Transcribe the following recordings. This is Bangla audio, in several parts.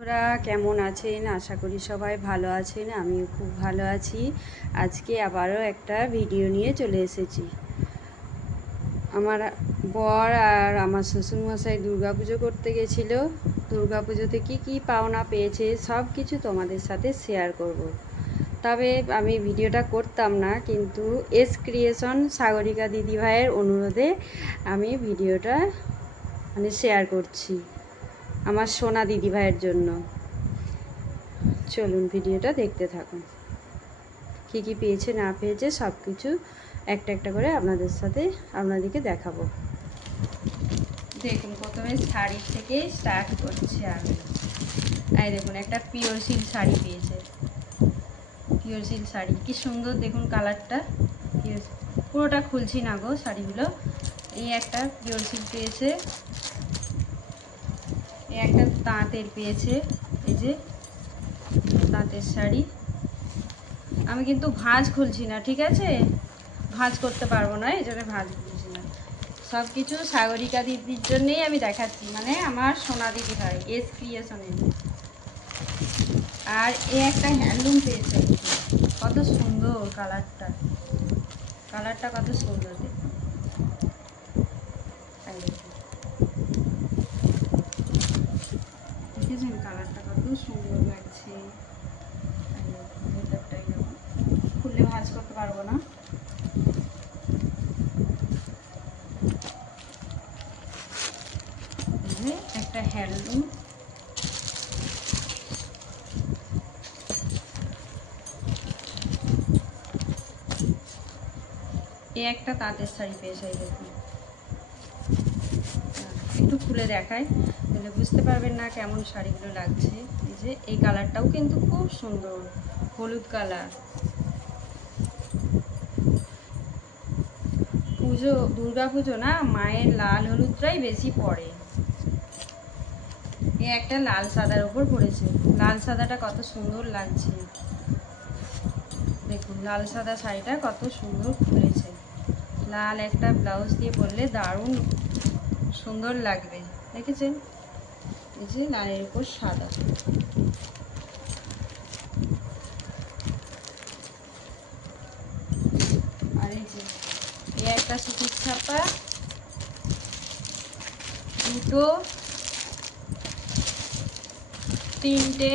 তোরা কেমন আছেন? আশা করি সবাই ভালো আছেন। আমিও খুব ভালো আছি। আজকে আবারও একটা ভিডিও নিয়ে চলে এসেছি। আমার বর আর আমার শ্বশুরমশাই দুর্গাপুজো করতে গেছিলো। দুর্গাপুজোতে কী পাওনা পেয়েছে সব কিছু তোমাদের সাথে শেয়ার করব। তবে আমি ভিডিওটা করতাম না, কিন্তু এস ক্রিয়েশন সাগরিকা দিদিভাইয়ের অনুরোধে আমি ভিডিওটা শেয়ার করছি আমার সোনা দিদিভাইয়ের জন্য। চলুন ভিডিওটা দেখতে থাকুন। কী পেয়েছে না পেয়েছে সব কিছু একটা একটা করে আপনাদেরকে দেখাবো। দেখুন, প্রথমে শাড়ি থেকে স্টার্ট করছি আমি। এই দেখুন, একটা পিওর সিল্ক শাড়ি পেয়েছে। পিওর সিল্ক শাড়ি কি সুন্দর দেখুন, কালারটা পুরোটা খুলছি না গো শাড়িগুলো। এই একটা পিওর সিল্ক পেয়েছে, এই একটা তাঁতের পেয়েছে। এই যে তাঁতের শাড়ি। আমি কিন্তু ভাঁজ খুলছি না, ঠিক আছে? ভাঁজ করতে পারবো না, এই জন্য ভাঁজ খুলছি না। সব কিছু সাগরিকা দিদির জন্যেই আমি দেখাচ্ছি, মানে আমার সোনা দিদি হয় এস ক্রিয়েশনের। আর এ একটা হ্যান্ডলুম পেয়েছে, কত সুন্দর কালারটা কত সুন্দর দেখুন। দেখেছেন কালারটা কত সুন্দর লাগছে। খুললে ভাঁজ করতে পারবো না। একটা হ্যান্ডলুম, এই একটা তাঁতের শাড়ি পেয়েছে। দেখুন, একটু খুলে দেখায় তাহলে বুঝতে পারবেন না কেমন শাড়িগুলো লাগছে। এই যে এই কালারটাও কিন্তু খুব সুন্দর, হলুদ কালার। দুর্গা পুজো না, মায়ের লাল হলুদটাই বেশি পড়ে। এই একটা লাল সাদার উপর পড়েছে, লাল সাদাটা কত সুন্দর লাগছে। দেখুন লাল সাদা শাড়িটা কত সুন্দর খুলেছে। লাল একটা ব্লাউজ দিয়ে পরলে দারুণ সুন্দর লাগবে, দেখেছেন? এই যে লালের উপর সাদা। আর এই যে একটা সুতির ছাপা, দুটো, তিনটে,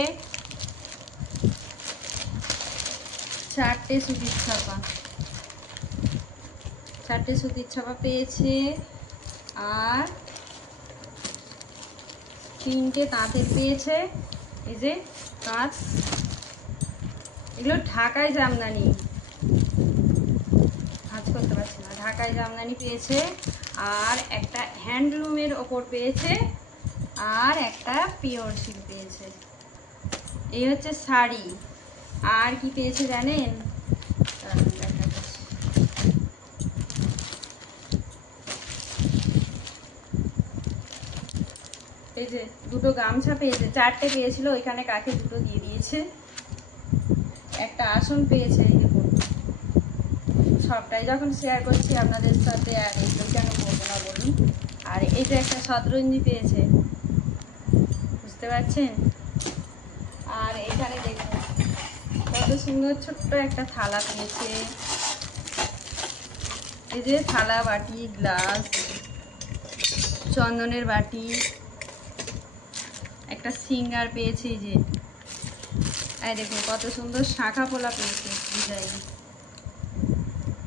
চারটে সুতির ছাপা, পেয়েছে। আর তিনটে তাঁতের পেয়েছে। এই যে তাঁত, এগুলো ঢাকায় জামদানি, ভাঁজ করতে পারছি না। ঢাকায় জামদানি পেয়েছে, আর একটা হ্যান্ডলুমের ওপর পেয়েছে, আর একটা পিওর সিল্ক পেয়েছে। এই হচ্ছে শাড়ি। আর কি পেয়েছে জানেন? এই যে দুটো গামছা পেয়েছে, চারটে পেয়েছিল, ওইখানে কাকে দুটো দিয়ে দিয়েছে। একটা আসন পেয়েছে। এই দেখুন, সবটাই যখন শেয়ার করছি আপনাদের সাথে, আর এইগুলো কেন করবো না বলুন। আর এই যে একটা শতরঞ্জি পেয়েছে, বুঝতে পারছেন? আর এখানে দেখুন কত সুন্দর ছোট্ট একটা থালা পেয়েছে। এই যে থালা, বাটি, গ্লাস, চন্দনের বাটি, একটা সিঙ্গার পেয়েছে। এই যে এই দেখুন কত সুন্দর শাঁখা পোলা পেয়েছে ডিজাইন,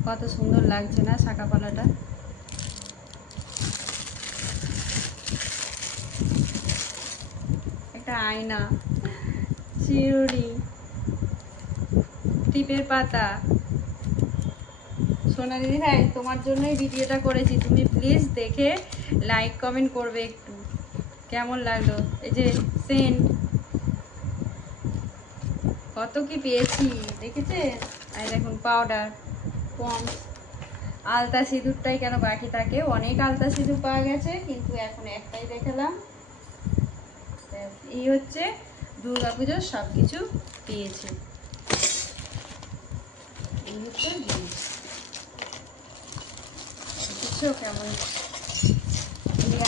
কত সুন্দর লাগছে না শাঁখা পোলাটা? একটা আয়না, চিরুনি, টিপের পাতা। সোনা দিদি ভাই, তোমার জন্যই ভিডিওটা করেছি, তুমি প্লিজ দেখে লাইক কমেন্ট করবে একটু, কেমন লাগলো। এই যে সেন্ট, কত কি পেয়েছি দেখেছে। আর দেখুন পাউডার, পন্স, আলতা সিঁদুরটাই কেন বাকি থাকে, অনেক আলতা সিঁদুর পাওয়া গেছে, কিন্তু এখন একটাই দেখালাম। এই হচ্ছে দুর্গাপুজোর সব কিছু পেয়েছে। এই হচ্ছে জিনিস, বুঝছো কেমন?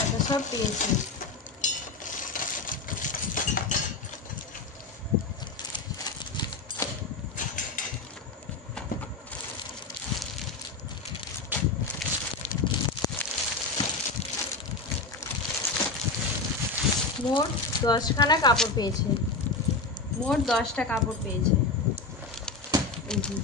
এত সব পেয়েছি। মোট 10খানা কাপড় পেয়েছে, মোট 10টা কাপড় পেয়েছে। এই যে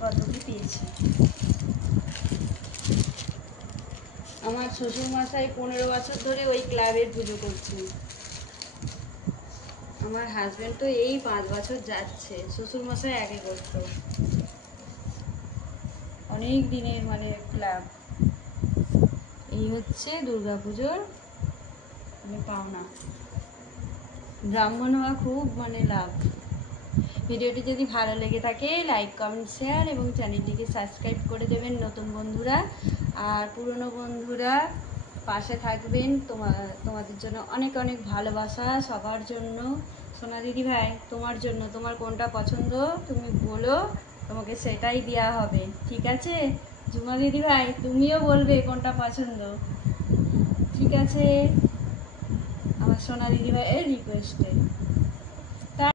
কত কি পেয়েছি। আমার শ্বশুরমশাই 15 বছর ধরে ওই ক্লাবের পুজো করছে। আমার হাজবেন্ড তো এই 5 বছর যাচ্ছে, শ্বশুরমশাই আগে করতো। অনেক দিনের মানে ক্লাব। এই হচ্ছে দুর্গাপুজোর মানে পাওনা। ব্রাহ্মণ হওয়া খুব মানে লাভ। ভিডিওটি যদি ভালো লেগে থাকে লাইক কমেন্ট শেয়ার এবং চ্যানেলটিকে সাবস্ক্রাইব করে দেবেন নতুন বন্ধুরা, আর পুরনো বন্ধুরা পাশে থাকবেন। তোমাদের জন্য অনেক অনেক ভালোবাসা সবার জন্য। সোনা দিদি ভাই তোমার জন্য, তোমার কোনটা পছন্দ তুমি বলো, তোমাকে সেটাই দেওয়া হবে, ঠিক আছে? ঝুমা দিদি ভাই তুমিও বলবে কোনটা পছন্দ, ঠিক আছে? আমার সোনা দিদি ভাইয়ের রিকোয়েস্টে।